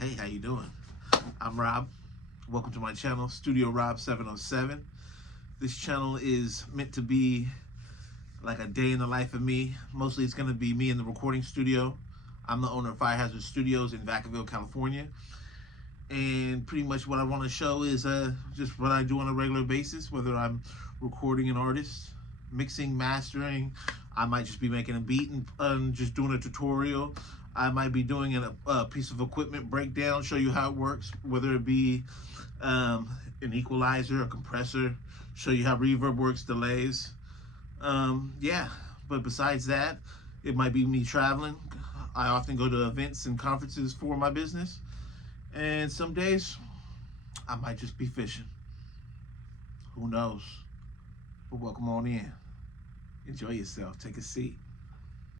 Hey, how you doing? I'm Rob. Welcome to my channel, Studio Rob 707. This channel is meant to be like a day in the life of me. Mostly it's going to be me in the recording studio. I'm the owner of Fire Hazard Studios in Vacaville, California. And pretty much what I want to show is just what I do on a regular basis, whether I'm recording an artist, mixing, mastering. I might just be making a beat and just doing a tutorial. I might be doing a piece of equipment breakdown, show you how it works, whether it be an equalizer, a compressor, show you how reverb works, delays. Yeah, but besides that, it might be me traveling. I often go to events and conferences for my business. And some days, I might just be fishing. Who knows? But welcome on in. Enjoy yourself. Take a seat.